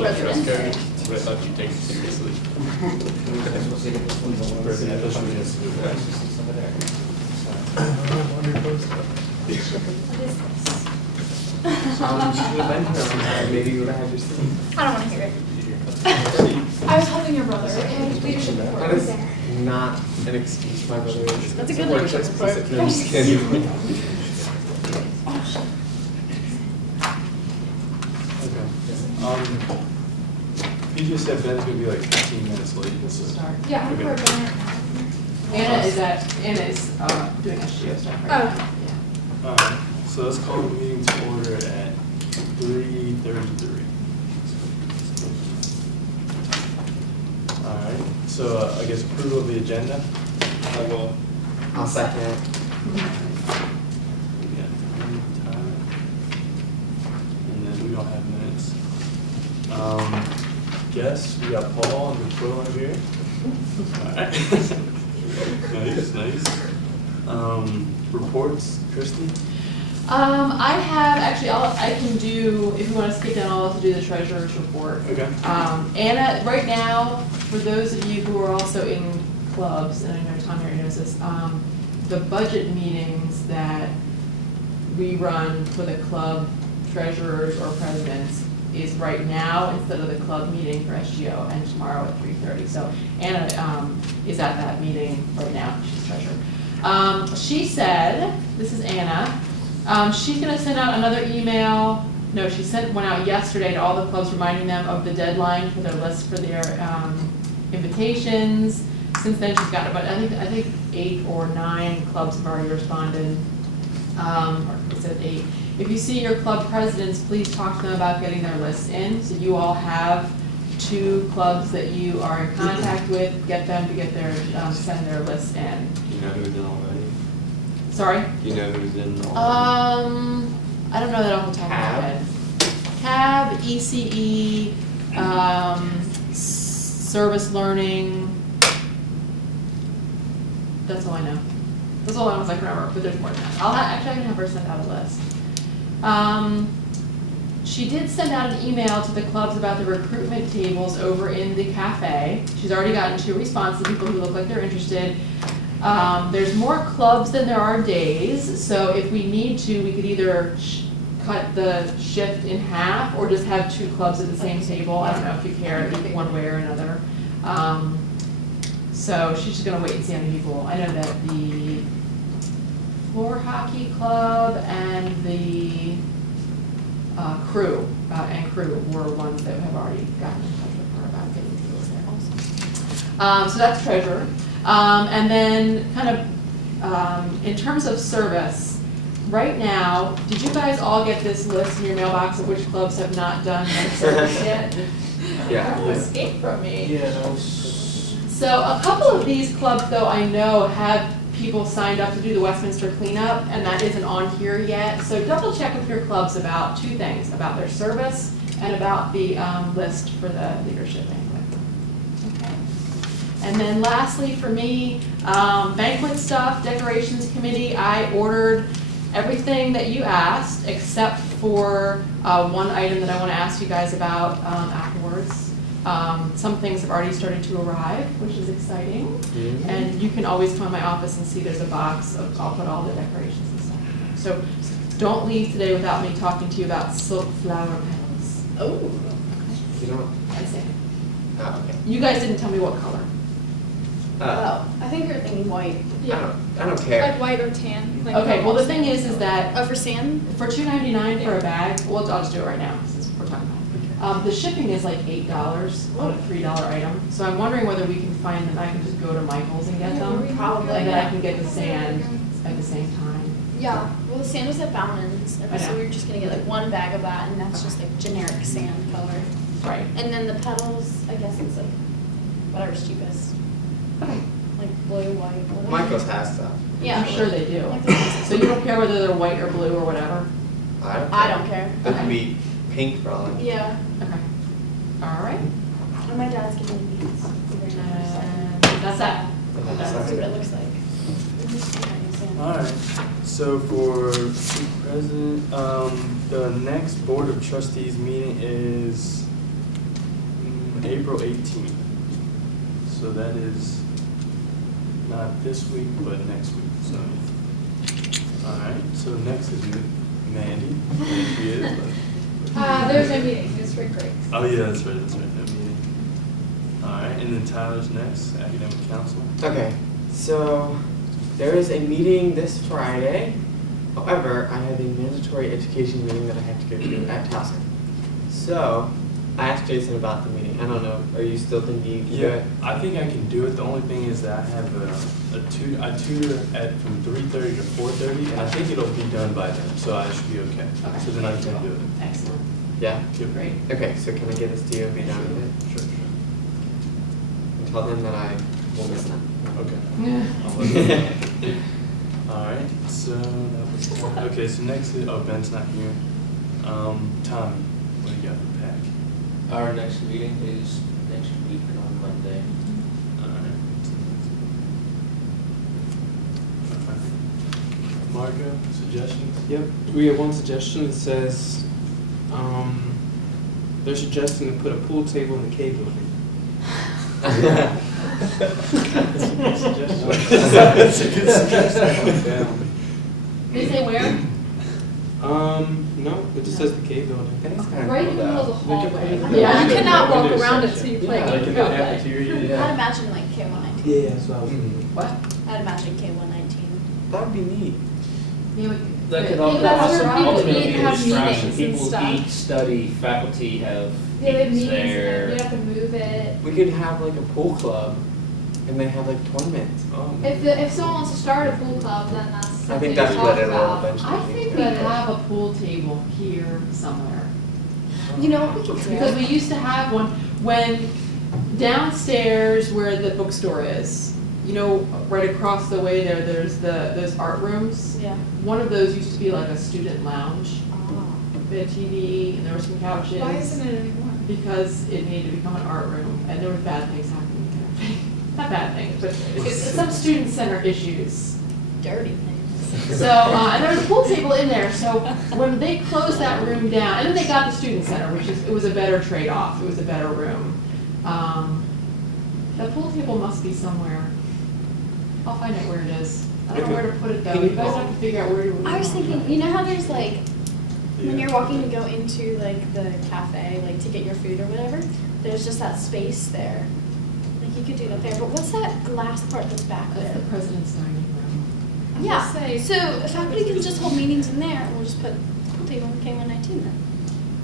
President's Day. I thought you'd take it seriously. What is this? Maybe you would have had your seat. I don't want to hear it. I was helping your brother. Leadership report. That is not an excuse, my brother. That's a good leadership report. No, I'm just kidding. Okay. He just said Ben's gonna be like 15 minutes late. So. Yeah, I'm Okay. for Bennett. Anna is doing SGO stuff right Oh. now. Yeah. Alright, so let's call the meeting to order at 3:33. Alright, so I guess approval of the agenda. I will. I'll second it. We got time. And then we don't have minutes. Guess we got Paul and Quill over here. Alright. Nice. Reports, Christy? I have, actually, I can do, if you want to skip down, I'll have to do the treasurer's report. Okay. Anna, right now, for those of you who are also in clubs, and I know Tom already knows this, the budget meetings that we run for the club treasurers or presidents is right now instead of the club meeting for SGO, and tomorrow at 3:30. So Anna is at that meeting right now. She's treasurer. She said, this is Anna, she's going to send out another email. No, she sent one out yesterday to all the clubs reminding them of the deadline for their list for their invitations. Since then, she's got about, I think 8 or 9 clubs have already responded. Or it said 8. If you see your club presidents, please talk to them about getting their lists in. So you all have 2 clubs that you are in contact with. Get them to get their send their lists in. Do you know who's in already? Sorry. Do you know who's in already? I don't know that off the top of my head. CAB, ECE, service learning. That's all I know. That's all I was like, remember, but there's more than that. Actually, I can have her send out a list. She did send out an email to the clubs about the recruitment tables over in the cafe. She's already gotten 2 responses, people who look like they're interested. There's more clubs than there are days, so if we need to, we could either cut the shift in half or just have 2 clubs at the same table. I don't know if you care one way or another. So she's just gonna wait and see how many people. I know that the floor hockey club and the crew were ones that have already gotten in touch with her about getting deals there also. So that's treasurer. And then kind of in terms of service, right now, did you guys all get this list in your mailbox of which clubs have not done their service yet? Yeah. Escape from me. Yeah, that was. So a couple of these clubs, though, I know have people signed up to do the Westminster cleanup, and that isn't on here yet. So double check with your clubs about 2 things, about their service and about the list for the leadership banquet. Okay. And then lastly for me, banquet stuff, decorations committee, I ordered everything that you asked except for one item that I want to ask you guys about afterwards. Some things have already started to arrive, which is exciting. Mm-hmm. And you can always come in my office and see there's a box of, I'll put all the decorations and stuff in there. So don't leave today without me talking to you about silk flower petals. Oh. You know. I say. Oh, okay. You guys didn't tell me what color. Oh, I think you're thinking white. I don't care. Like white or tan. Like Okay, well the thing is that Oh, for sand? for $2.99 for a bag, well I'll just do it right now since we're talking about it. The shipping is like $8 on a $3 item. So I'm wondering whether we can find them, I can just go to Michael's and get them. Probably. And then I can get the sand at the same time. Yeah, well the sand was at Bauman's, I so know. we were just gonna get like 1 bag of that, and that's just like generic sand color. Right. And then the petals, I guess it's like whatever's cheapest. Okay. Like blue, white, whatever. Michael's has stuff. Yeah. I'm sure they do. Like So you don't care whether they're white or blue or whatever? I don't care. That could be pink for all I know. Yeah. Okay. All right. And my dad's giving me these. That's that. Let's see what it looks like. Alright, so for president, the next board of trustees meeting is April 18th. So that is not this week, but next week. So, all right. So next is Mandy. There she is. There's no meeting, it's spring break. Oh yeah, that's right. That's right. No meeting. All right, and then Tyler's next. Academic council. Okay, so there is a meeting this Friday. However, I have a mandatory education meeting that I have to go to at Towson. So I asked Jason about the meeting. I don't know. Are you still thinking you can do it? I think I can do it. The only thing is that I have I tutor at from 3:30 to 4:30, and I think it'll be done by then, so I should be okay. Okay. So then I can do it. Excellent. Yeah? Yep. Great. Okay, so can I give this to you and be done with it? Sure. And tell them that I will miss them. Okay. Yeah. I'll let you know. All right. So that was okay. So next is Ben's not here. Tommy, what do you got for pack? Our next meeting is next week on Monday. Marco, suggestions? Yep, we have one suggestion. It says, they're suggesting to put a pool table in the K building. That's a good suggestion. They say where? No, it just says the K building. That is kind of Right in the cool, middle of the though. hallway. Yeah, you cannot walk Window around it section. till you play. Yeah, Like in the Okay. cafeteria. Yeah. I'd imagine like K119. Yeah, so I was thinking. What? I'd imagine K119. That would be neat. Yeah, That could Yeah, that's where people ultimately eat be and a have distraction. meetings and People stuff. eat, study, faculty have Yeah, they have meetings meetings and there. you have to move it. We could have like a pool club, and they have like tournaments. Oh, If someone wants to start a pool club, then that's I something think to that's talk what it will about. eventually I be. think we have a pool table here somewhere. You know what we could do? Because we used to have one when downstairs where the bookstore is, you know, right across the way there, there's those art rooms. Yeah. One of those used to be like a student lounge. Oh. We had TV and there were some couches. Why isn't it anymore? Because it needed to become an art room and there were bad things happening there. Not bad things, but some student center issues. Dirty things. So, and there was a pool table in there, so when they closed that room down, and then they got the student center, it was a better trade-off, it was a better room. The pool table must be somewhere. I'll find out where it is. I don't know where to put it though, you guys have to figure out where to. I was thinking, you know how there's like, when Yeah. you're walking to go into like the cafe, like to get your food or whatever, there's just that space there. Like you could do that there, but what's that glass part that's back That's there? the president's dining room. Yeah, Just say- so faculty can just hold meetings in there, and we'll just put pool table in K119 then.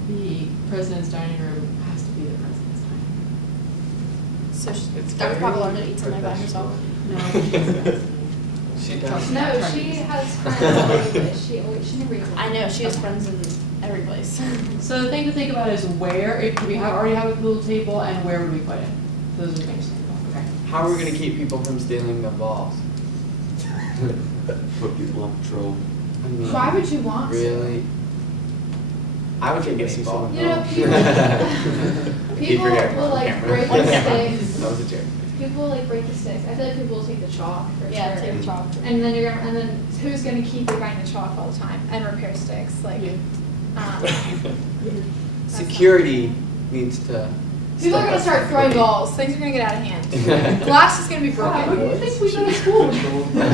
The president's dining room has to be the president's dining So It's Dr. very Pavlona eats in there by professional. herself. room. No, she's She does. No, she has friends all over the place. She never eats. I know, she has friends in every place. So the thing to think about is where, if we already have a pool table, and where would we put it? Those are the things to think about, okay? How are we going to keep people from stealing the balls? Put people on patrol. I mean, Why would you want to? really? I would take Guess any you ball. saw You know, Keep people your hair will on like camera. break the sticks. That was a joke. People will like break the sticks. I feel like people will take the chalk for Yeah, sure. take chalk. And then and then who's gonna keep regarding the chalk all the time and repair sticks? Like, Security needs to. people are gonna start throwing balls. Things are gonna get out of hand. Glass is gonna be Wow, where do broken. you think we go to school?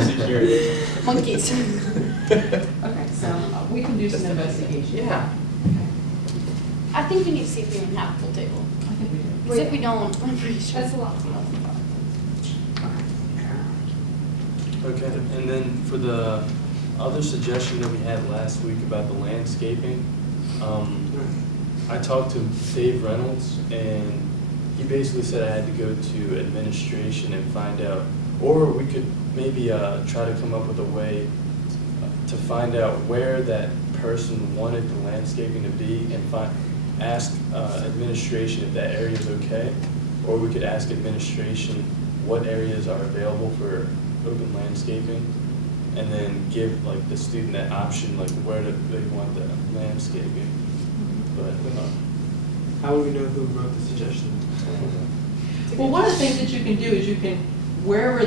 Security. Monkeys. Okay, so we can do some investigation. Yeah. Okay. I think we need to see if we even have a pool table. I think we do. Because if we don't, I'm pretty sure. That's a lot. Okay, and then for the other suggestion that we had last week about the landscaping, I talked to Dave Reynolds, and he basically said I had to go to administration and find out, or we could maybe try to come up with a way to find out where that person wanted the landscaping to be, and ask administration if that area is okay, or we could ask administration what areas are available for open landscaping, and then give like the student that option, like where do they want the landscaping. But How would we know who wrote the suggestion? Well, one of the things that you can do is you can, wherever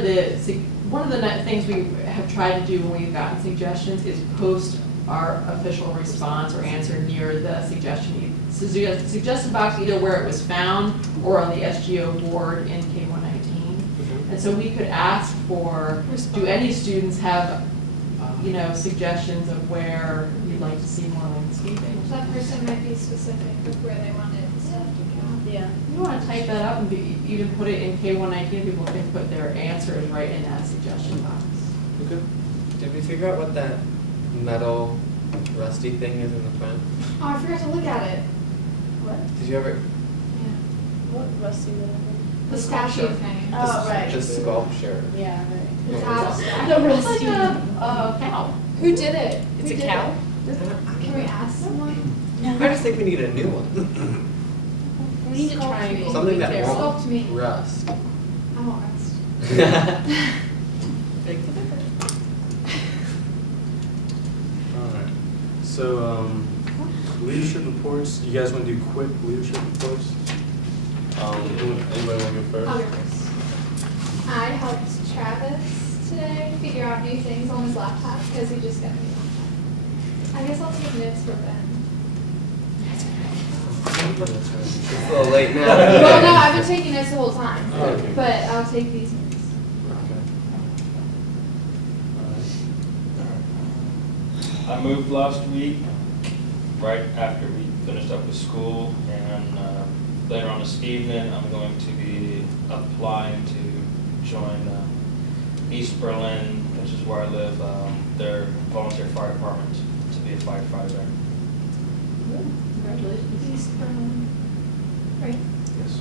one of the things we have tried to do when we've gotten suggestions is post our official response or answer near the suggestion you suggested box either where it was found or on the SGO board in K-119. And so we could ask for, do any students have, you know, suggestions of where you'd like to see more landscaping? That person might be specific with where they wanted stuff to go. Yeah. You want to type that up and even put it in K-119, people can put their answers right in that suggestion box. Okay. Did we figure out what that metal rusty thing is in the front? Oh, I forgot to look at it. What? Did you ever? Yeah. What rusty little thing? The statue thing. Oh, right. The sculpture. Yeah, right. It's What was abstract. The It's rusty. like a cow. Who did it? It's Who a did cow? it? Can we ask someone? I just think we need a new one. We need a Sculpt triangle. me. Something that There. won't Sculpt me. rust. I won't rest. Alright, so, leadership reports, you guys wanna do quick leadership reports? Anybody wanna go first? I'll go first. I helped Travis today figure out new things on his laptop because he just got a new laptop. I guess I'll take notes for Ben. It's a little late now. Well, no, I've been taking notes the whole time, Oh, okay. but I'll take these notes. Okay. I moved last week, right after we finished up with school, and later on this evening, I'm going to be applying to join East Berlin, which is where I live, their volunteer fire department, to be a firefighter. Congratulations. East Berlin. Right. Yes.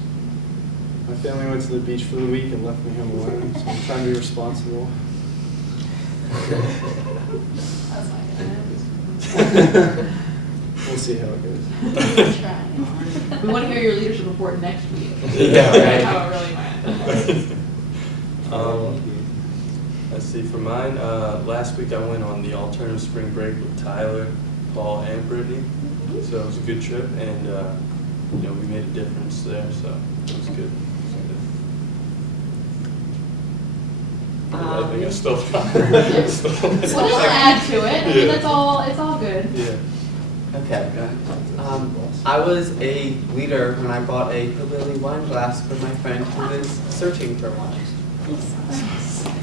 My family went to the beach for the week and left me home alone, so I'm trying to be responsible. That's not gonna happen. We'll see how it goes. We want to hear your leadership report next week. Yeah, right. How it really went. Let's see, for mine, last week I went on the alternative spring break with Tyler, Paul, and Brittany. So it was a good trip, and you know, we made a difference there, so it was good. I think I still Well, just add to it. I mean, that's all. It's all good. Yeah. Okay. I was a leader when I bought a hillbilly wine glass for my friend who was searching for one.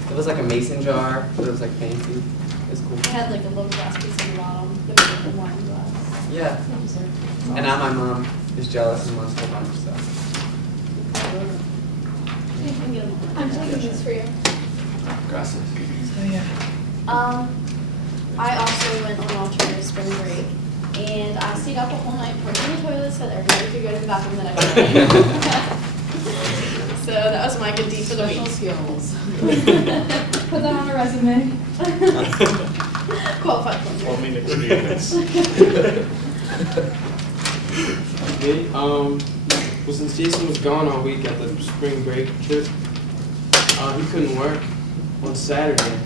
It was like a mason jar, but it was like fancy. It was cool. It had like a little glass piece on the bottom, that was like a wine glass. Yeah. Thank you, sir. And now my mom is jealous and wants a whole bunch of stuff. I'm taking this for you. Gracias. I also went on alternative spring break, and I stayed up a whole night purging the toilets so that everybody could go to the bathroom the next day. So that was my good deed for the Special week. skills. Put that on a resume. Qualified plumber. Me, well, since Jason was gone all week at the spring break trip, he couldn't work on Saturday.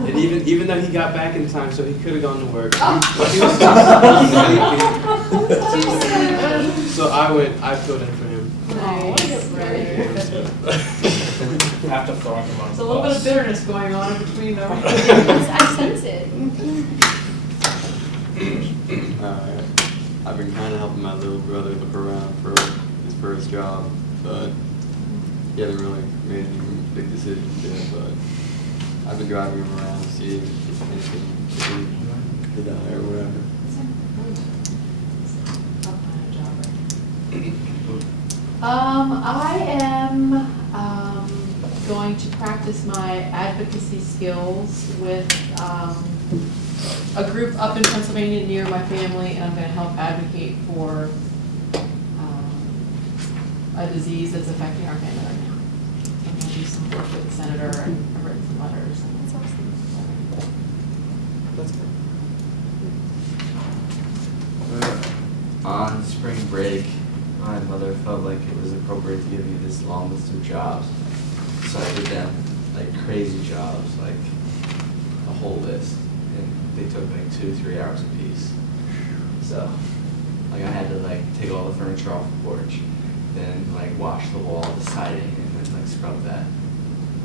And even though he got back in time, so he could have gone to work. He was too sleepy. So I filled in for him. Nice. Have to throw him on There's the a little bit of bus. bitterness going on in between them. I sense it. I've been kind of helping my little brother look around for his first job, but he hasn't really made any big decisions yet, but I've been driving him around to see if anything to do or whatever. I am going to practice my advocacy skills with a group up in Pennsylvania near my family, and I'm going to help advocate for a disease that's affecting our family right now. I'm going to do some work with the senator, and I've written some letters. That's awesome. That's good. On spring break, my mother felt like it was appropriate to give me this long list of jobs. So I did them, like crazy jobs, like a whole list. And they took like 2-3 hours a piece. So, like I had to like take all the furniture off the porch, then like wash the wall, the siding, and then like scrub that.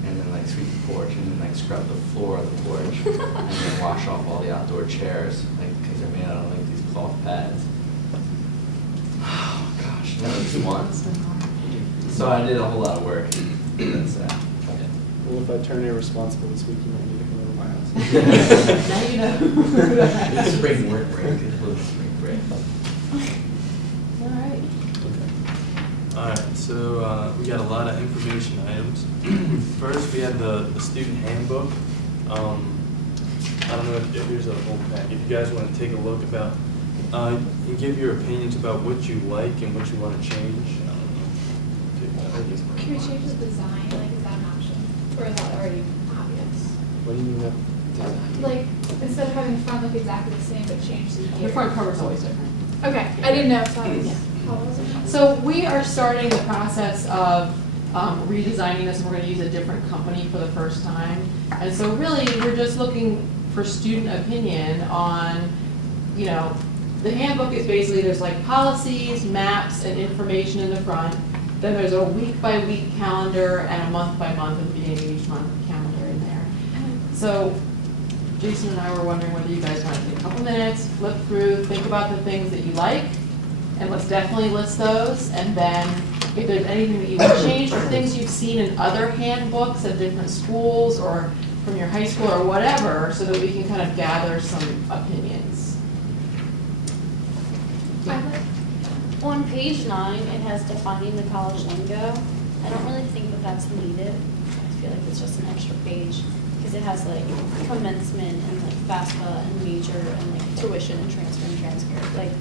And then like sweep the porch, and then like scrub the floor of the porch, and then wash off all the outdoor chairs, like because they're made out of like these cloth pads. No, just once. So I did a whole lot of work. That's Well, if I turn irresponsible this week, you might need to come over my house. Now you know. It's spring work break. It was spring break. All right. Alright, so we got a lot of information items. First, we have the student handbook. I don't know if here's a whole pack. If you guys want to take a look about, and give your opinions about what you like and what you want to change. I don't know. Can we change the design? Like, is that an option? Or is that already obvious? What do you mean that design? Like, instead of having the front look exactly the same, but change the The year. front cover's always different. Okay, I didn't know if that was, Yeah. how was it? So we are starting the process of redesigning this, and we're gonna use a different company for the first time. And so really, we're just looking for student opinion on, you know, the handbook is basically, there's like policies, maps, and information in the front. Then there's a week-by-week calendar and a month-by-month at the beginning of each month calendar in there. So Jason and I were wondering whether you guys want to take a couple minutes, flip through, think about the things that you like, and let's definitely list those. And then if there's anything that you would change, or things you've seen in other handbooks at different schools or from your high school or whatever, so that we can kind of gather some opinions. I like, On page 9, it has defining the college lingo. I don't really think that that's needed. I feel like it's just an extra page because it has like commencement and like FAFSA and major and like tuition and transfer and transcript. Like,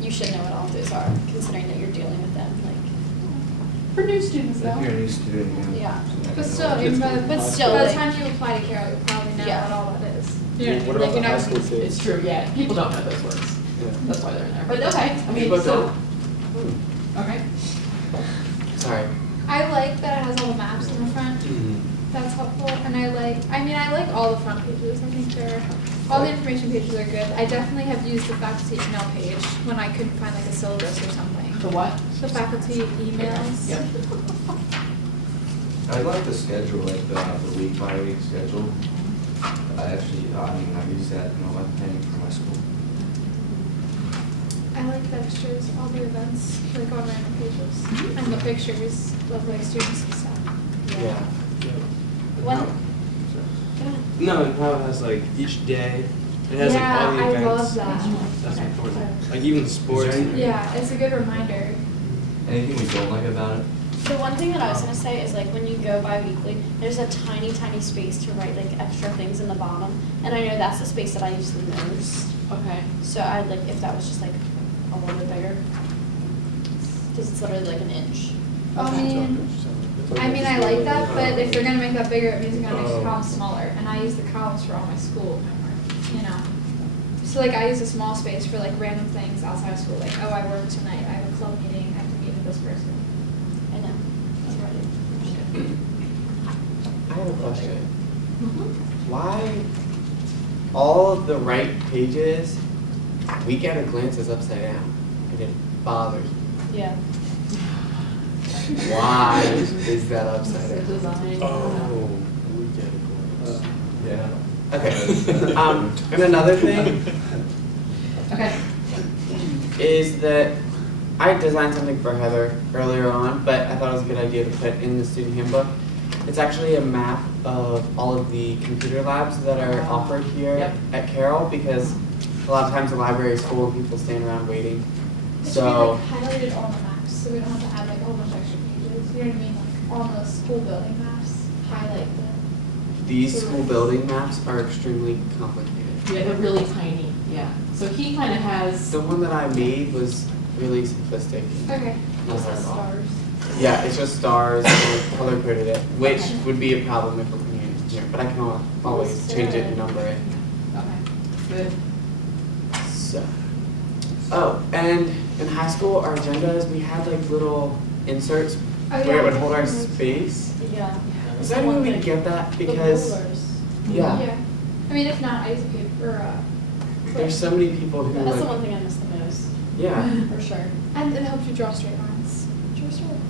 you should know what all of those are, considering that you're dealing with them. Like, For new students If though. you're a new student, yeah. but still, even by the, But still, by the like- time you apply to Carroll, you'll probably know Yeah. what all that is. Yeah, You know what what I about mean? the high school It's kids? true, yeah. People don't know those words. Yeah. That's why they're in there. But okay, I mean, People so, don't. okay. Sorry. I like that it has all the maps in the front. That's helpful. And I like all the front pages. I think all the information pages are good. I definitely have used the faculty email page when I couldn't find like a syllabus or something. The what? The faculty emails. Yep. I like the schedule, like the week by week schedule. I've used that in all my planning for my school. I like the extras, all the events, like on random pages, and the pictures of like students and stuff. Yeah. One, No, and how it has like each day, it has like all the Yeah, I events. love that. That's Okay. important. Like even sports. Yeah, it's a good reminder. Anything we don't like about it? the one thing that I was gonna say is like when you go bi-weekly, there's a tiny, tiny space to write like extra things in the bottom. And I know that's the space that I use the most. Okay. So I'd like, if that was just like a little bit bigger. Cause it's literally like an inch. I mean, I like that, but if they're gonna make that bigger, it means they're gonna make the columns smaller, and I use the columns for all my school homework, you know? So like, I use a small space for like random things outside of school, like, oh, I work tonight, I have a club meeting, I have to meet with this person. I know. That's what I do. I have a question. Mm-hmm. Why all of the right pages, week at a glance is upside down? And it bothers me. Yeah. Why is that upside The down? design. Oh, we get it. Yeah. Okay. And another thing Okay. is that I designed something for Heather earlier on, but I thought it was a good idea to put in the student handbook. It's actually a map of all of the computer labs that are offered here Yep. at Carroll, because a lot of times the library is full and people stand around waiting. It should be So, like highlighted on the maps, so we don't have to add like a whole bunch of extra pages, you know what I mean? Like on the school building maps, highlight the. these school building maps are extremely complicated. Yeah, they're really tiny, yeah. So he kind of has, The one that I made was really simplistic. Okay. Not Just hard the at all. stars. Yeah, it's just stars and color coded it, which Okay. would be a problem if we're putting it in here, but I can always change it and number it. okay, good. So, oh, and in high school, our agendas, we had like little inserts Oh, where it yeah. would hold our space. Yeah. Is there any way we can get that? Because, yeah, Yeah. I mean, if not, I use a paper, there's so many people who That's the like, one thing I miss the most, yeah. for sure. and it helps you draw straight lines. Draw straight lines.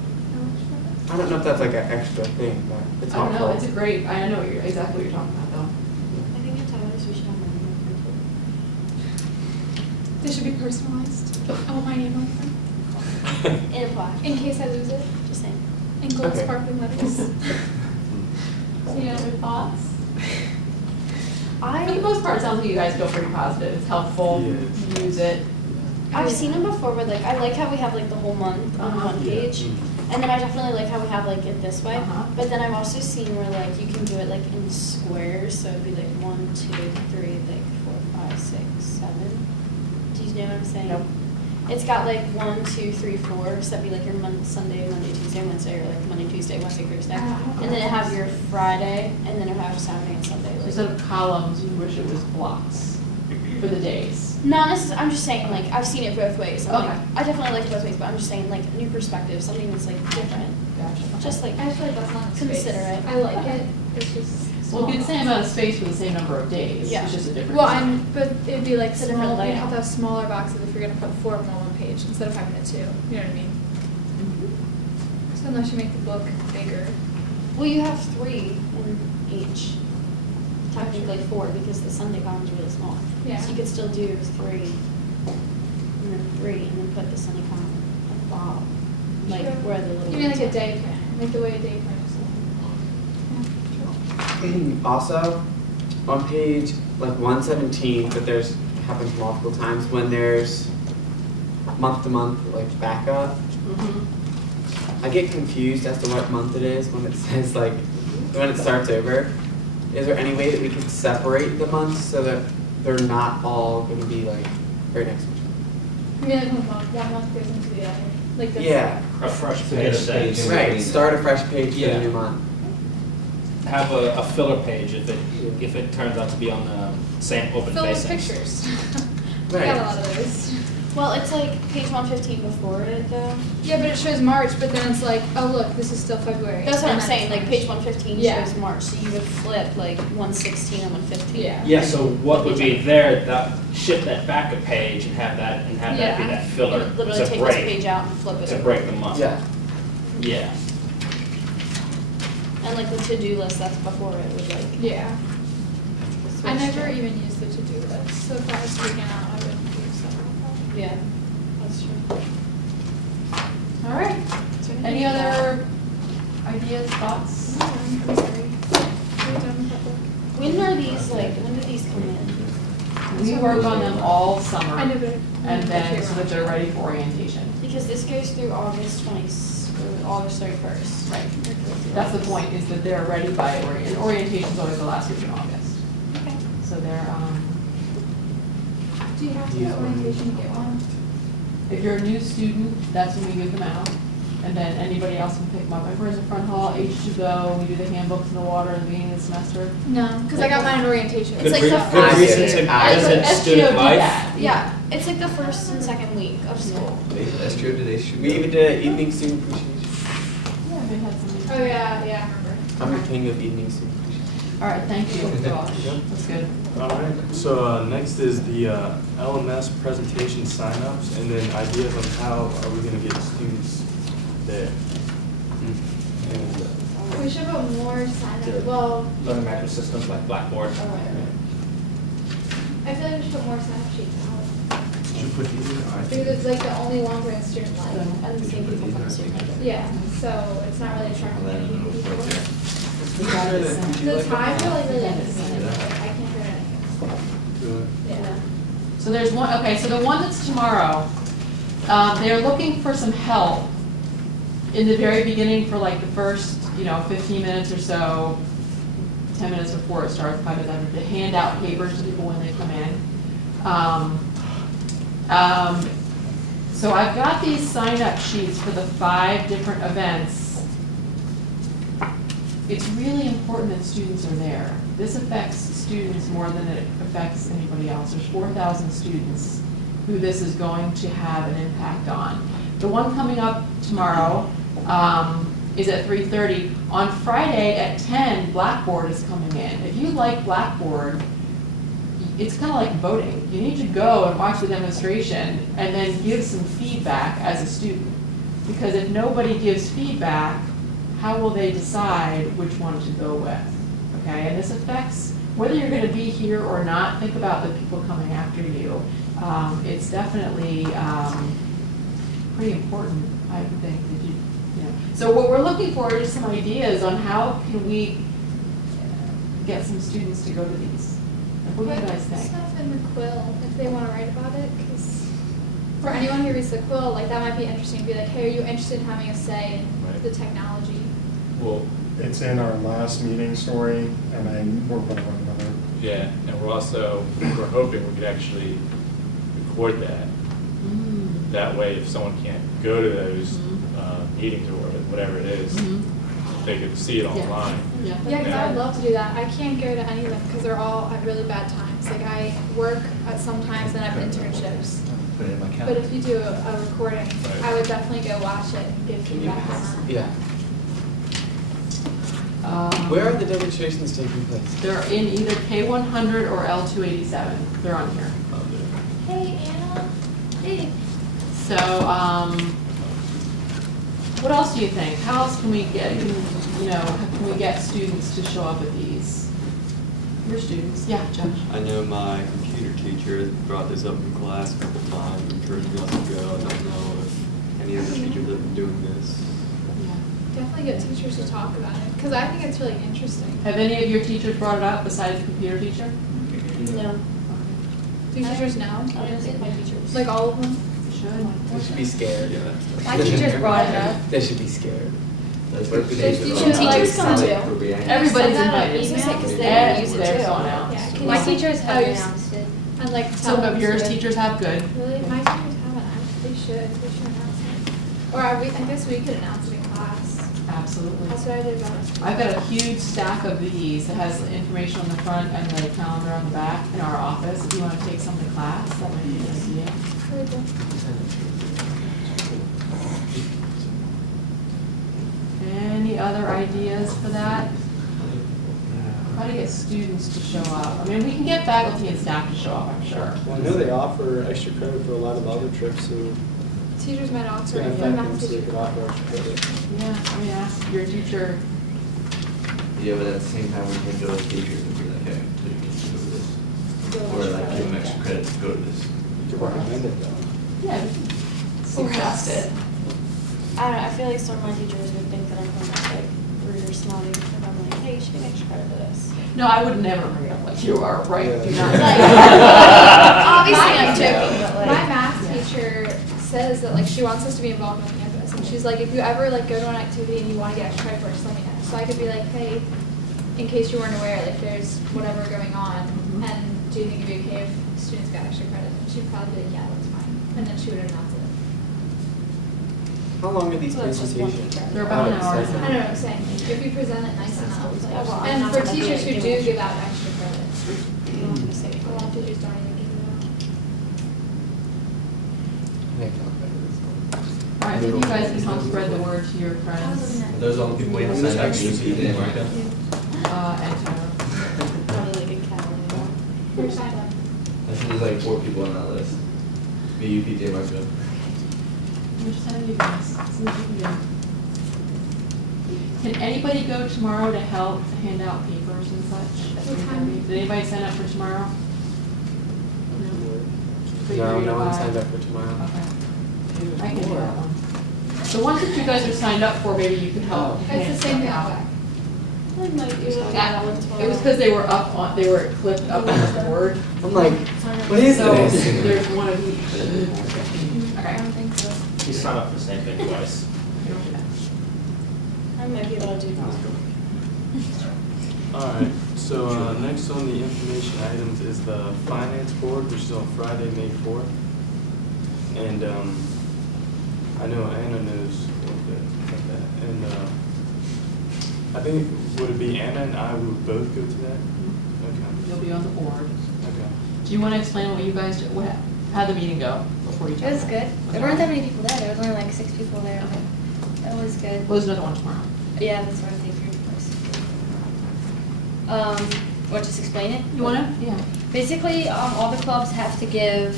I don't know if that's like an extra thing, but it's I don't helpful. know, it's a great, I know exactly what you're talking about though. I think at times we should have more printed. They should be personalized. I want my name on them. In a plaque, In case I lose it, just saying. in gold Okay. sparkling letters. Any other thoughts? For the I, most part, it sounds like you guys feel pretty positive. It's helpful. Yeah. You use it. I've seen them before where like, I like how we have like the whole month on Uh-huh. one page. And then I definitely like how we have like it this way. Uh-huh. But then I've also seen where like you can do it like in squares, so it'd be like 1, 2, 3, like 4, 5, 6, 7. Do you know what I'm saying? Nope. It's got like 1, 2, 3, 4, so that'd be like your Sunday, Monday, Tuesday, Wednesday, or like Monday, Tuesday, Wednesday, Thursday. And then it have your Friday, and then it have Saturday and Sunday. Like, Instead of columns, you wish it was blocks for the days. not necessarily, I'm just saying, like, I've seen it both ways. I'm like, Okay. I definitely like both ways, but I'm just saying, like, new perspective, something that's, like, different. Gotcha. Just, like, I feel like that's not a space. Consider it. I like it, it's just Well, small. it'd be the same amount of space for the same number of days. Yeah. It's just a different Well, design. but it'd be like It's a different small, you layout. have to have smaller boxes if you're gonna put 4 of them on one page instead of having the 2, you know what I mean? So unless you make the book bigger. well, you have 3 in each. Technically 4, because the Sunday column's really small. Yeah. So you could still do 3, and then 3, and then put the Sunday column at the bottom. Like, True. where the little. You mean like a ones are. day planner, like the way a day planner is. Also, on page like 117, but there's happens multiple times when there's month to month like backup. Mhm. I get confused as to what month it is when it says like when it starts over. Is there any way that we can separate the months so that they're not all going to be like right next to each I mean, like one month goes into the other, like this. Yeah. A fresh So get page a says. page. other? Right. Start a fresh page for Yeah. the new month. Have a filler page if it turns out to be on the same open Fill with facings. pictures. We Right. got a lot of those. Well, it's like page 115 before it, though. Yeah, but it shows March, but then it's like, oh look, this is still February. That's what And I'm then saying, it's like March. page 115 Yeah. shows March, so you would flip like 116 and 115. Yeah. Yeah, so what would be there, that, shift that backup page and have that be Yeah. that filler You literally to take this break, page out and flip it to over. break the month. Yeah. Yeah. And like the to-do list that's before it would like. Yeah. I switch never to- even used the to-do list, so if I was freaking out, I wouldn't do something like Yeah, that's true. All right. Is there Any anything about- other ideas, thoughts? that. I'm pretty sorry. Are we done with that book? When are these like, when do these come in? We work on them all summer. I know, but. And then so that they're ready for orientation. Because this goes through August 31st. Right. That's the point, is that they're ready by and orientation's always the last week in August. Okay. So they're, Do you have to get orientation to get one? if you're a new student, that's when we give them out. And then anybody else can pick them up. If we're in the front hall, H2Go, we do the handbooks in the water at the beginning of the semester. No, because I got mine in orientation. It's like the Good first. reason to- I Is did. it student SGO did life? that. Yeah, it's like the first and second week of school. That's true, did they shoot? We even did an evening student appreciation. Yeah, they had some. Oh, yeah, yeah, I remember. I'm the king of evening student appreciation. All right, thank you, Josh. That's good. All right, so next is the LMS presentation signups, and then ideas on how are we gonna get students there. And, We should put more sign up, well, Learning management systems like Blackboard. I feel like we should put more sign up sheets out. Should we put these in? Because it's like the only ones where it's student life. And the same people from the student life. Yeah, so it's not really I'll attractive let to them know people. before there. We got it sent. The time really ends. Yeah. I can't hear anything. Good. Yeah. So there's one, okay, so the one that's tomorrow, they're looking for some help in the very beginning for like the first, 15 minutes or so, 10 minutes before it starts, kind of them to hand out papers to people when they come in. So I've got these sign-up sheets for the 5 different events. It's really important that students are there. This affects students more than it affects anybody else. There's 4,000 students who this is going to have an impact on. The one coming up tomorrow is at 3:30. On Friday at 10, Blackboard is coming in. If you like Blackboard, it's kind of like voting. You need to go and watch the demonstration and then give some feedback as a student. Because if nobody gives feedback, how will they decide which one to go with? Okay, and this affects whether you're going to be here or not. Think about the people coming after you. It's definitely pretty important, I would think, that you know. So what we're looking for is some ideas on how can we get some students to go to these. What do you guys Put think? stuff in the quill if they want to write about it, because for anyone who reads the quill, like that might be interesting to be like, hey, are you interested in having a say in Right. the technology? Well, It's in our last meeting story, and we're going to run another. yeah, and we're hoping we could actually record that. Mm. That way, if someone can't go to those meetings or whatever it is, they could see it Yeah. online. Yeah. Yeah, because I would love to do that. I can't go to any of them because they're all at really bad times. Like I work at some times and I have internships. Put it in my But calendar. if you do a recording, Right. I would definitely go watch it and give Can you feedback on pass? that. Yeah. Where are the demonstrations taking place? They're in either K100 or L287. They're on here. Hey, Anna. Hey. So, what else do you think? How else can we get, can we get students to show up at these? Your students? Yeah, Josh. I know my computer teacher has brought this up in class a couple times, encouraged me to go. I don't know if any other teachers have been doing this. Definitely get teachers to talk about it because I think it's really interesting. Have any of your teachers brought it up besides the computer teacher? No. Do teachers know? I don't think my teachers. Like all of them? Should. They should be scared. Yeah, that's My teachers brought it up. They should be scared. Like, Should teachers come too? Everybody's Send out an invited. email because they Ed, use it they're too. gone out. Yeah. Can My you- teachers oh, have you- announced it. And like tell Some them of yours to- teachers have good. Really? My teachers haven't. They should. They should announce it. Or I guess we could announce it in class. Absolutely. That's what I did about it. I've got a huge stack of these that has information on the front and the calendar on the back in our office. If you want to take some to class, that might be a good idea. Really cool. Any other ideas for that? How to get students to show up? I mean, we can get faculty and staff to show up, I'm sure. Well, I know they offer extra credit for a lot of other trips, so Teachers might it's also gonna I'm affect not them, so they teaching. could offer extra credit. Yeah, I mean, ask your teacher. Yeah, but at the same time, we can go to teachers and be like, hey, so you can go to this. Or like give them extra credit to go to this. You could recommend it though. Yeah. Suggest it. I don't know, I feel like some of my teachers would think that I'm kind of like rude or snotty if I'm like, hey, you should get extra credit for this. No, I would never bring it up like you are, right? Yeah. Do not. Obviously, I'm joking, but like. My math teacher says that like she wants us to be involved on campus, and she's like, if you ever like go to an activity and you want to get extra credit for it, just let me know. So I could be like, hey, in case you weren't aware, like there's whatever going on, and do you think it'd be okay if students got extra credit? And she'd probably be like, yeah, that's fine, and then she would announce it. How long are these Well, it's just one presentations? teacher. They're about an hour. I don't know what I'm saying. If you present it nice enough, Oh, well, I'm and not for gonna do teachers it, who give do it. give out extra credit, You don't have to say it. a lot of teachers don't even give it out. I think I'll better this one. All right, if you guys can help spread the word to your friends, Are those all the people waiting to sign up to UP in America? and Tyler. Probably like a calendar. Where's that? I think there's like 4 people on that list. The UP Marco. We're just sending you guys, see what you can do. Can anybody go tomorrow to help hand out papers and such? at What time? 3:30? Did anybody sign up for tomorrow? No, no one 3:35. signed up for tomorrow. Okay. I can do that one. The ones that you guys are signed up for, maybe you can help. It's hand the same thing out. out back. I might do that one tomorrow. It was because they were up on, they were clipped up on the board. I'm like, what is So this? there's one of each. I Okay. don't think so. You sign up for the same thing twice. I might be able to do that. Alright, so next on the information items is the finance board, which is on Friday, May 4th. And I know Anna knows a little bit about that. And I think, would it be Anna and I would both go to that? Okay, You'll be on the board. okay. Do you want to explain what you guys, how'd the meeting go before you It talk was about good. There weren't that many people there. There was only like 6 people there, but it was good. Well, there's another one tomorrow. Yeah, that's what I'm thinking. What, just explain it? You want to? Yeah. Basically, all the clubs have to give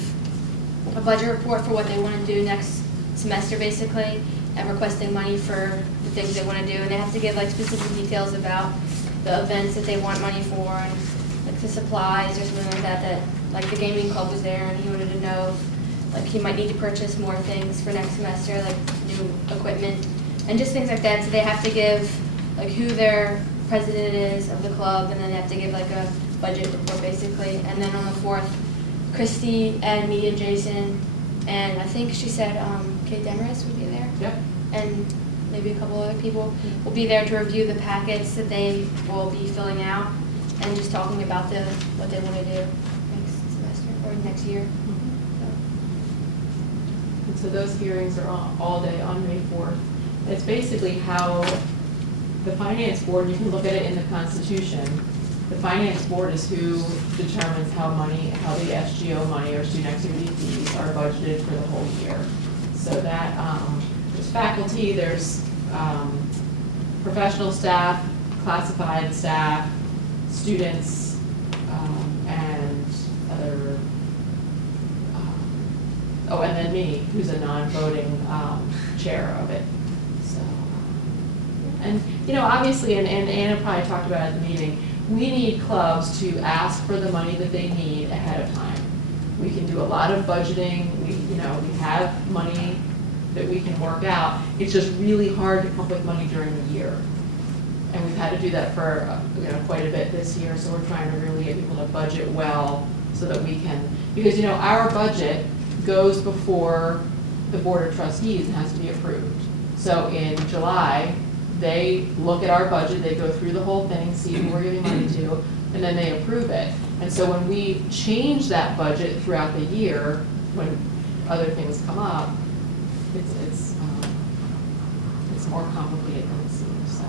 a budget report for what they want to do next semester, basically, and requesting money for the things they want to do. And they have to give like specific details about the events that they want money for, and like the supplies or something like that. That like the gaming club was there, and he wanted to know like he might need to purchase more things for next semester, like new equipment, and just things like that. So they have to give like who their president is of the club, and then they have to give like a budget report basically. And then on the 4th, Christy and me and Jason, and I think she said Kate Demarest would be there. Yep. And maybe a couple other people will be there to review the packets that they will be filling out, and just talking about what they want to do next semester or next year. And so those hearings are all day on May 4th. It's basically how the finance board, you can look at it in the Constitution, the finance board is who determines how the SGO money or student activity fees are budgeted for the whole year. So that, there's faculty, there's professional staff, classified staff, students, and other, and then me, who's a non-voting chair of it. So, and obviously, and Anna probably talked about it at the meeting, we need clubs to ask for the money that they need ahead of time. We can do a lot of budgeting. We have money that we can work out. It's just really hard to come up with money during the year. And we've had to do that for quite a bit this year, so we're trying to really get people to budget well so that we can, because our budget goes before the Board of Trustees and has to be approved. So in July, they look at our budget, they go through the whole thing, see who we're giving money to, and then they approve it. And so when we change that budget throughout the year, when other things come up, it's more complicated than it seems. So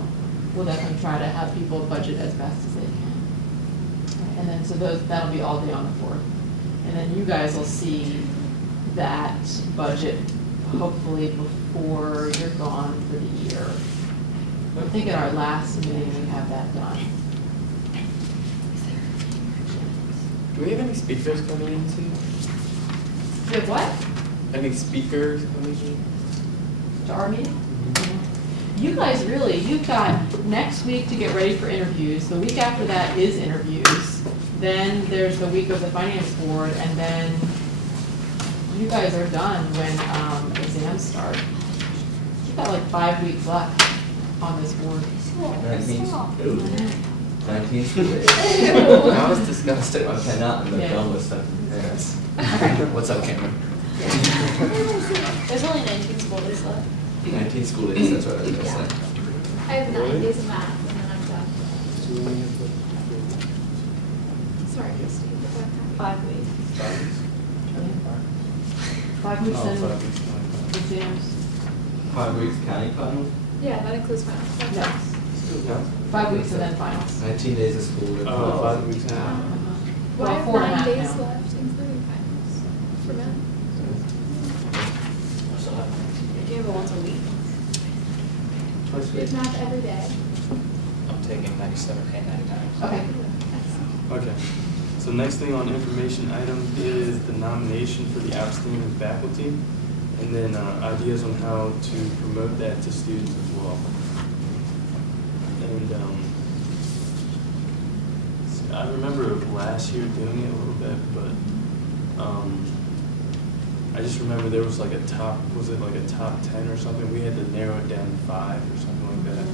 we'll definitely try to have people budget as best as they can. And then so that'll be all day on the 4th. And then you guys will see that budget hopefully before you're gone for the year. I think at our last meeting we have that done. Do we have any speakers coming in too? We have what? Any speakers coming in? To our meeting? You guys you've got next week to get ready for interviews. The week after that is interviews. Then there's the week of the finance board, and then you guys are done when exams start. You've got like 5 weeks left on this board. 19 school days. That was disgusting. Okay, not in the Yeah. film with stuff in parents. What's up, Cameron? There's only 19 school days left. 19 school days, that's what I was gonna say. I have 9 days of math and then I'm done. Sorry, Christy. 5 weeks. 5 weeks Oh, in 5 weeks. exams. 5 weeks county finals, Yeah, that includes finals. No. No? 5 weeks and then finals. 19 days of school. with Oh, finals. 5 weeks now. Well, I have 4 and a 9 half days now. left, including finals for men. Do you have it once a week? Twice a We have week. math every day. I'm taking 97 and 99. Okay. Okay, so next thing on information item is the nomination for the outstanding faculty, and then ideas on how to promote that to students as well. And I remember last year doing it a little bit, but I just remember there was like a top 10 or something? We had to narrow it down to 5 or something like that.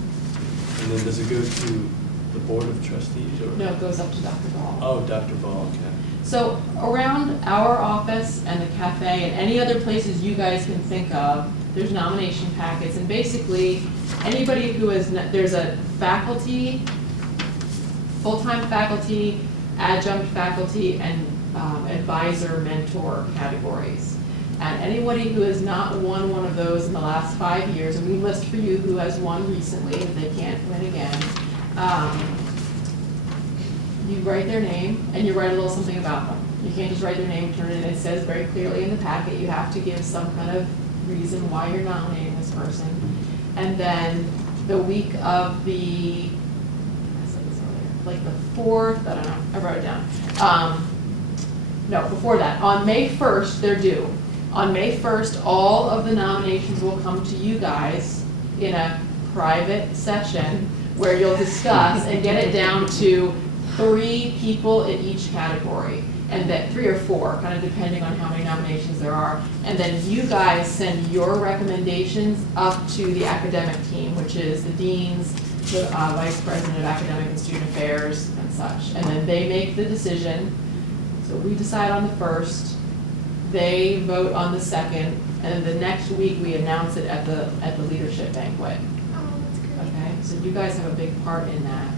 And then does it go to the Board of Trustees or? No, it goes up to Dr. Ball. Oh, Dr. Ball, okay. So around our office and the cafe and any other places you guys can think of, there's nomination packets, and basically anybody who is, there's a faculty, full-time faculty, adjunct faculty, and advisor, mentor categories. And anybody who has not won one of those in the last 5 years, and we list for you who has won recently, if they can't win again, you write their name and you write a little something about them. You can't just write their name and turn it in. It says very clearly in the packet, you have to give some kind of reason why you're nominating this person. And then the week of the, I said this earlier, like the 4th, I don't know, I wrote it down. No, before that, on May 1st, they're due. On May 1st, all of the nominations will come to you guys in a private session where you'll discuss and get it down to 3 people in each category. and then 3 or 4, kind of depending on how many nominations there are. And then you guys send your recommendations up to the academic team, which is the deans, the vice president of academic and student affairs and such. And then they make the decision. So we decide on the 1st, they vote on the 2nd, and then the next week we announce it at the leadership banquet. Oh, that's great. Okay, so you guys have a big part in that.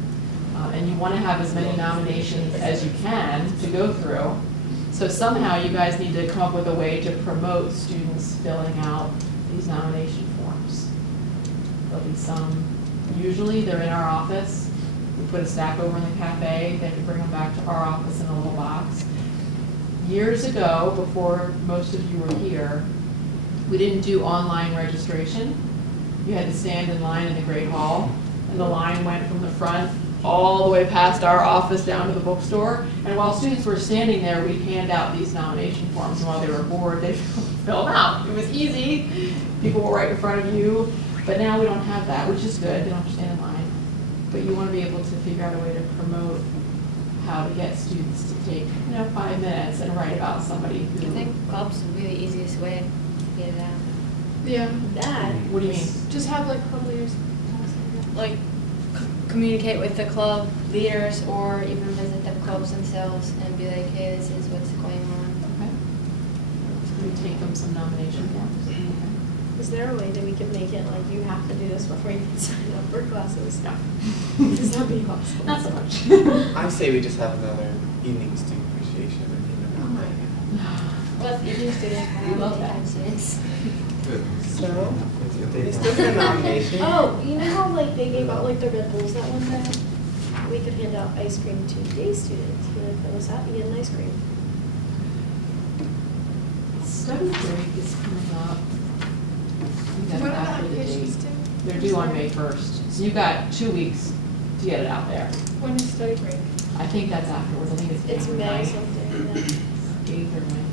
And you want to have as many nominations as you can to go through. So somehow you guys need to come up with a way to promote students filling out these nomination forms. There'll be some, usually they're in our office. We put a stack over in the cafe, they have to bring them back to our office in a little box. Years ago, before most of you were here, we didn't do online registration. You had to stand in line in the Great Hall, and the line went from the front all the way past our office down to the bookstore. And while students were standing there, we'd hand out these nomination forms, and while they were bored, they'd fill them out. It was easy. People were right in front of you. But now we don't have that, which is good. They don't have to stand in line. But you want to be able to figure out a way to promote how to get students to take, 5 minutes and write about somebody who. I think clubs would be the easiest way to get it out. Yeah. That. What do you mean? Just have like club leaders. Like, communicate with the club leaders or even visit the clubs themselves and be like, hey, this is what's going on. Okay. So we take them some nomination forms. Okay. Is there a way that we could make it like you have to do this before you can sign up for classes? No. Does that be possible? Not so much. I say we just have another evening student appreciation. Oh my god. But evening student, We love that. students. So, they still get a nomination. Oh, you know how like they gave out like the Red Bulls that one time? We could hand out ice cream to day students. You know, fill us out, you get an ice cream. Study break is coming up. We got What it are the after the applications date. due? They're due on May 1st. So you've got 2 weeks to get it out there. When is study break? I think that's afterwards. I think It's May 9th, something. Yeah. 8th or 9th.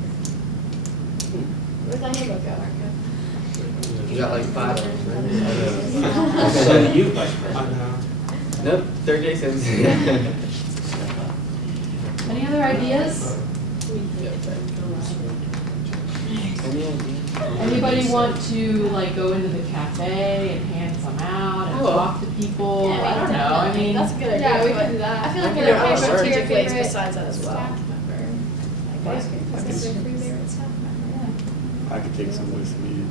Where's that handbook go? You got like 5 of them, So right? do you, Vice President? Nope, third day since. Any other ideas? Any idea? Anybody want to like go into the cafe and hand some out and Oh. talk to people? Yeah, I don't know. I mean, That's a good idea. Yeah, we but can do that. I feel like I there can are do it strategic Your ways favorite besides that as well. staff member. Like ice cream. Like a favorite staff member. I could take some with me,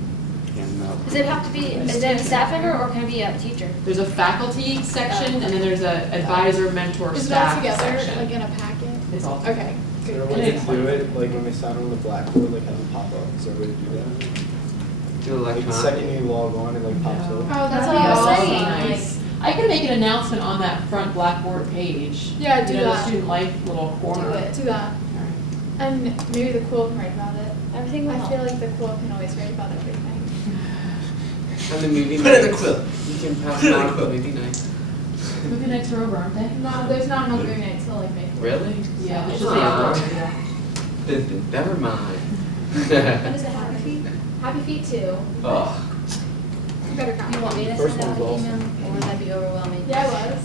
hand them out. Does it have to be, is it a staff member or can it be a teacher? there's a faculty section and then there's a advisor, mentor, Is it all staff together, section. like in a packet? It's all Okay, Is there a good. way to do it, like when they sign on the blackboard, like have it pop up? Is there a way to do that? Do Like the electronic. second you log on, it like pops No. up? Oh, that's That'd what I be was awesome. saying. Nice. I can make an announcement on that front Blackboard page. Yeah, do You know, the that. student life little corner. Do it, do that. All right. And maybe the quill can write about it. Everything will I help. feel like the quill can always write about everything. And the movie Put it in the nights. quill. You can pass Put it in it the out quill. at movie night. Movie nights are over, aren't they? No, there's not enough movie nights to like make. it. Really? Yeah, It's there's just not. Never mind. What is it, Happy Feet? Happy Feet too. Oh. You better come. Do you want me to First send out one's an email or would that be overwhelming? Yeah, it was.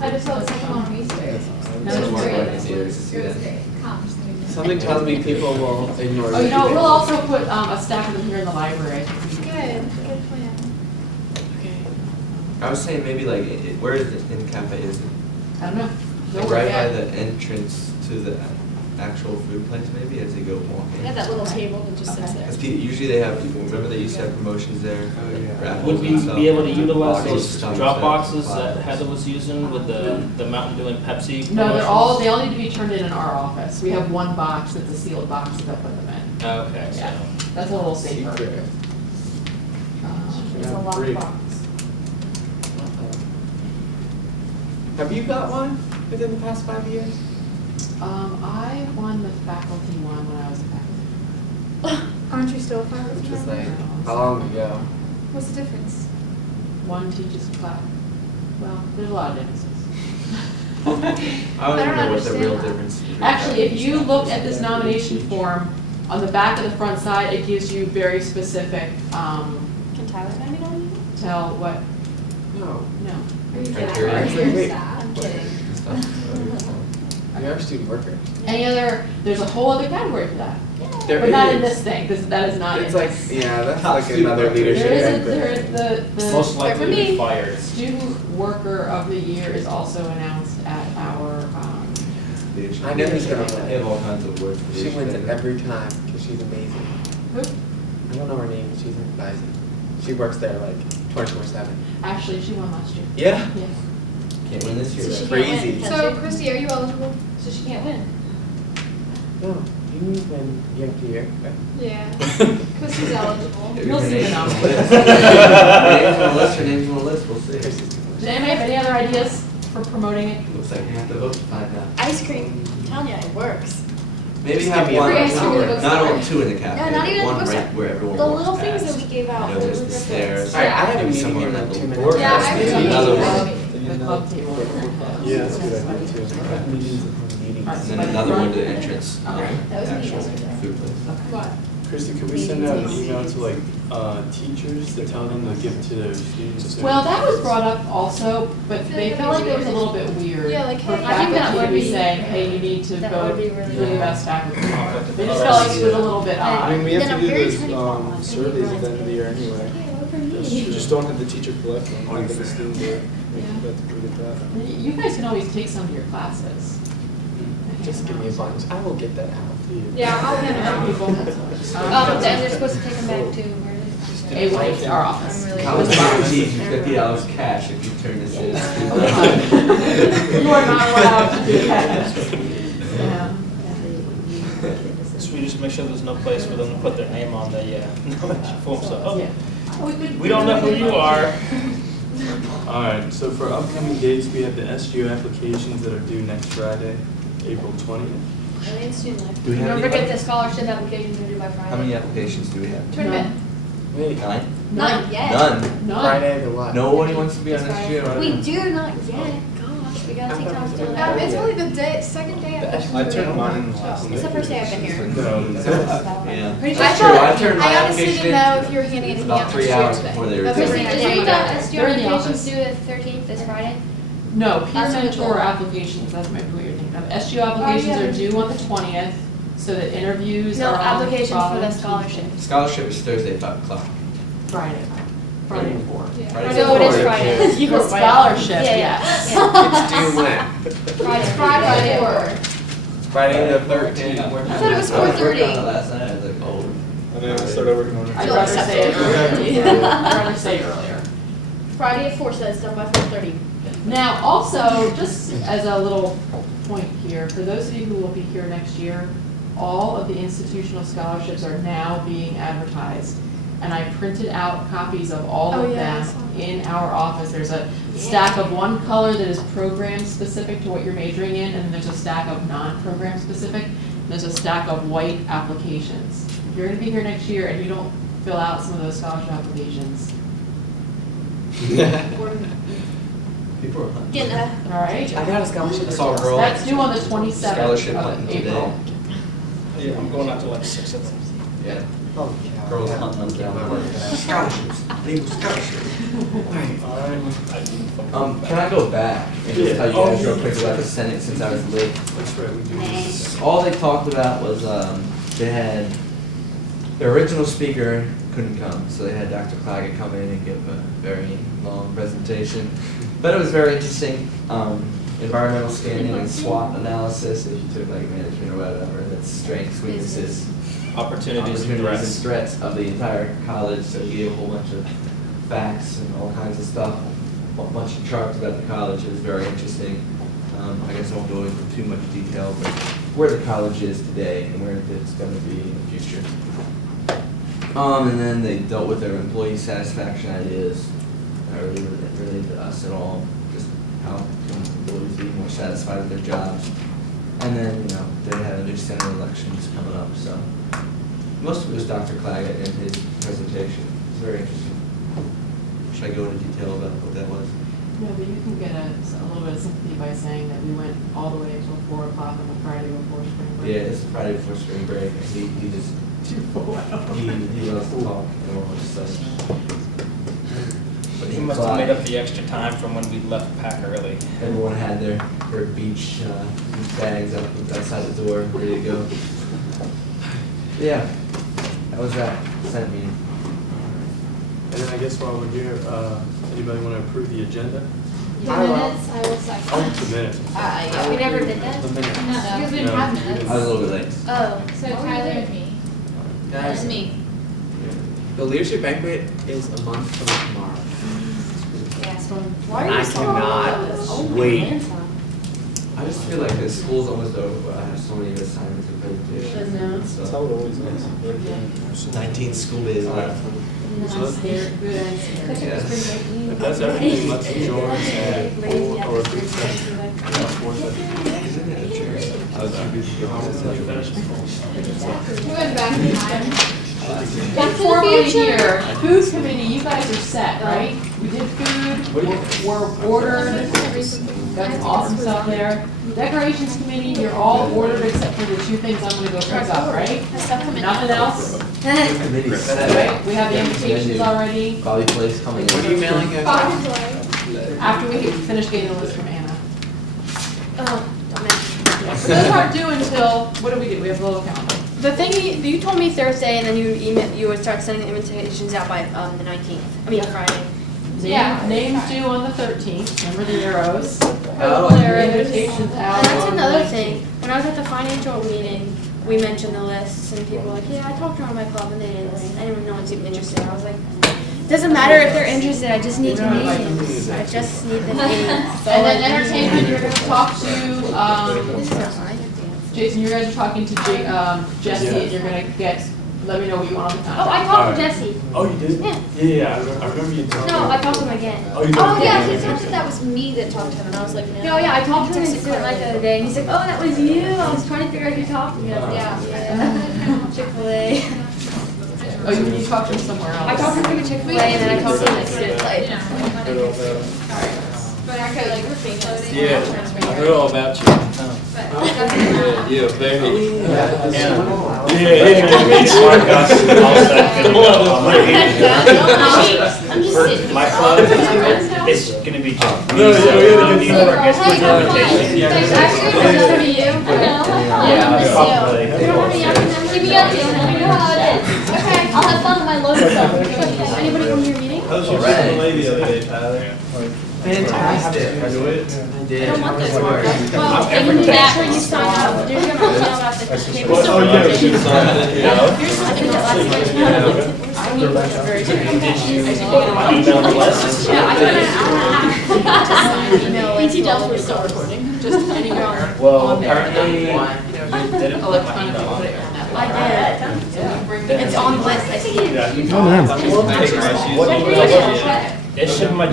I just saw the second one on Easter. No, It it's was great. great. It's serious to see It was that. great. Come, just leave it. Something tells me people will ignore Oh, you movie know, we'll nights. also put a stack of them here in the library. I think we can- Good, good plan. I was saying maybe like, where is it in the cafe, is it? I don't know. Like Nowhere right by yet. the entrance to the actual food place maybe, as they go walking? They have that little table that just sits Okay. there. Because usually they have people, remember they used to have promotions there? Oh, yeah. Raffles Would we and stuff. be able to utilize Boxes, those stumps drop there, boxes that boxes. Heather was using with the Mountain Dew and Pepsi? No, they promotions? all need to be turned in our office. We have one box that's a sealed box that they'll put them in. Okay, so. Yeah. That's a little safer. Secret. It's a Yeah, locked great. box. Have you got one within the past 5 years? I won the faculty one when I was a faculty. Aren't you still a faculty Just member? like, how long ago? What's the difference? One teaches class. Well, there's a lot of differences. I don't I don't know what the real understand that. difference is. Actually, if you look at this nomination form, on the back of the front side, it gives you very specific, Can Tyler find it on you? tell what, No. no. Are you Criteria. kidding? Wait. I'm kidding. We are student workers. Any other, there's a whole other category for that. There But not in is. this thing, that is not in It's like, this. yeah, that's Top like student another worker. leadership. There is the Most likely to be me. fired. Student Worker of the Year is also announced at our, I know who's gonna They have win. all kinds of words for She each wins thing. every time because she's amazing. who? I don't know her name, but she's amazing. She works there like 24/7. Actually, she won last year. Yeah. Yeah. Can't win this year. So she then. can't Crazy. win, So, can she? Christy, are you eligible? So she can't win. No, you mean when you have to hear, right? Yeah. Christy's eligible. You'll see the Her numbers. name's on the list, her name's on the list, we'll see. Chrissy's too much. Does anybody have any other ideas for promoting it? Looks like we have to vote to find out. Ice cream, I'm telling you, it works. Maybe Just have give me a one, free ice cream at the not bookstore. on two in the cafe, not even at the one bookstore. right where everyone The walks little things that past. we gave out You for know, the there's the Griffins. stairs. Alright, I have a Maybe meeting somewhere in in like that 2 little minutes. Yeah, I have a meeting. Another one. The club table. Yeah, that's a good idea too. Meetings upon meetings. Alright, And so then by the another one front- to the entrance, Okay. That was me actual yesterday. food place. What? Christy, could we send out an email to like, teachers to tell them to give to their students? Well, that was brought up also, but they felt like it was a little bit weird. Yeah, like, For hey, I think that faculty to would be be- saying, hey, you need to that vote would be for really the good. best faculty. They just felt like it was a little bit I I odd. mean, we have Then to I'm do very those excited for one. surveys at the end of the year anyway. We just don't have the teacher collect them, only the students do. That's pretty good that. You guys can always take some to your classes. Just give me a bunch. I will get that out. Yeah, I'll hand it out. People. And they're supposed to take them back to where is it? A-Way, our office. I'm really. I was guaranteed you $50 cash if you turn this in. You are not allowed to do that. Yeah. So we just make sure there's no place for them to put their name on the, form, so, oh, Yeah. we don't know who you are. Alright, so for upcoming dates, we have the SGO applications that are due next Friday, April 20th. I think it's student life. Do we have Don't any? forget the scholarship applications are due by Friday. How many applications do we have? Tournament. Wait, 9? Not yet. None. None. Friday the what? Nobody wants to be on This SGO. Friday. We do not yet. Gosh, we gotta take time to do It's that. only the second day of I turned mine in last It's the first day I've been here. Yeah. Pretty That's sure. true. I turned my I honestly application didn't in know if you were handing anything out about next 3 year hours today. before they were Okay. due. Chrissy, Yeah. isn't the SDO They're in the applications office. due the 13th this Friday? No, peer That's what mentor you're- applications, that's maybe what you're thinking of. SGO applications yeah. are due on the 20th, so that interviews No, are on applications for the following scholarship. Scholarship is Thursday, 5 o'clock. Friday, Friday before. Yeah. Friday So it is before. Friday. You go scholarship, Yeah, yes. yeah. It's due when? Friday. Friday or. Friday the 13th. I thought it was I was working 4:30. on it last night, I was like, oh. And then I started working on it. I'd rather say it earlier. I'd rather say earlier. Friday at 4, so it's done by 4:30. Now, also, just as a little point here, for those of you who will be here next year, all of the institutional scholarships are now being advertised. And I printed out copies of all Oh, of yeah, I them saw that. in our office. There's a stack of one color that is program specific to what you're majoring in, and then there's a stack of non-program specific. And there's a stack of white applications. If you're gonna be here next year and you don't fill out some of those scholarship applications, People are hunting. Getting that. all right? I got a scholarship. I saw a girl. That's due on the 27th Scholarship of hunting April. Yeah, I'm going out to like 6 of them. Yeah. Oh, yeah. Girls hunting them down. Scholarships. Legal scholarships. Can I go back and just tell you guys real quick about the Senate since I was late? That's right, we do. All they talked about was, they had, their original speaker couldn't come, so they had Dr. Claggett come in and give a very long presentation. But it was very interesting, environmental scanning and SWOT analysis, if you took like management or whatever, that's strengths, weaknesses, Opportunities and threats. threats of the entire college, so he gave a whole bunch of facts and all kinds of stuff, a bunch of charts about the college. It was very interesting. I guess I won't go into too much detail, but where the college is today and where it's going to be in the future. And then they dealt with their employee satisfaction ideas, not really related to us at all, just how can employees be more satisfied with their jobs. And then, you know, they have a new Senate elections coming up, so. Most of it was Dr. Claggett and his presentation. It was very interesting. Should I go into detail about what that was? No, but you can get a little bit of sympathy by saying that we went all the way until 4 o'clock on the Friday before spring break. Yeah, this is Friday before spring break, and he just, 2 full hours. he loves to talk and all this stuff. But he You must have made up the extra time from when we left pack early. Everyone had their beach bags up outside the door, ready to go. Yeah, that was that Senate meeting. And then I guess while we're here, anybody want to approve the agenda? The minutes, I will second. Oh, the minutes. Yeah, we never did that. The minutes. No, because we didn't No, have we minutes. didn't. I was a little bit late. Oh. So Tyler and me. Guys, That's me. the leadership banquet is a month from tomorrow. Yeah, so. Why And are I you so on cannot this? wait. Atlanta. I just feel like the school's almost over, but I have so many assignments and presentations and That's stuff. how it always is. 19 school days left. So let's- Good answer. Yeah. If that's everything, let's adjourn at 4 or 3:30. I was too busy going. We went back in time. Back to the Formally future. here, food committee, you guys are set, right? We did food, we're ordered, got some awesome stuff there. Decorations committee, you're all ordered except for the two things I'm gonna go pick up, right? Nothing else? Committees. Right, we have the invitations already. Bobby Place coming in. What are you mailing us? After we finish getting the list from Anna. Oh, don't mention. So those aren't due until, what do? We have a little calendar. The thing you told me Thursday, and then you would start sending the invitations out by the 19th. I mean Friday. Yeah. Names due on the 13th, remember the arrows? Oh. Invitations out. And that's on another the thing. When I was at the financial meeting, we mentioned the lists, and people were like, "Yeah, I talked to her on my club, and they didn't. I didn't know one's even interested." I was like, "Doesn't matter if they're interested. I just need the names. I just need the names." And then entertainment, you're gonna talk to, This is outside. Jason, you guys are talking to Jesse, and you're gonna let me know what you want on the Oh, I contract. talked to Jesse. Oh, you did? Yeah. Yeah, I remember you telling me. No, I talked to him again. Oh, you Oh, did? yeah, he told me that was me that talked to him, and I was like, no. No, yeah, I talked to him Texted and like Carly. the other day, and he's like, "Oh, that was you. I was trying to figure out who talked to me." I was like, Yeah. Chick-fil-A. Oh, you talked to him somewhere else? I talked to him at Chick-fil-A, and then I talked to him at Chick-fil-A. But actually, like, we're famous. Yeah, I heard all about you. Yeah, very. Smart costume, all set. I'm just sitting. My club, it's gonna be just. No, yeah, we gotta get Need for guest presentation. Thanks, actually, it's just gonna be you. Yeah, probably. We don't want to yell at them. Keep me up, you know how it is. Okay, I'll have fun with my loaded stuff. Anybody from your meeting? How's your Chick-fil-A the other day, Tyler? Fantastic. I do it. I I did. don't want those words. Well, and you make sure you sign up. There's gonna be about the table. Oh, yeah, we should sign it, Here's something that last night. I need a very good. Email the list. Yeah, I spent an hour and a half to sign an email. like, BT to all Delta the is still clubs. recording. Just anywhere. Well, on there. apparently, you didn't put my Electronically email put on it there. on that. I did. It's on the list. I see it. Oh, man. Take my shoes off. It should, my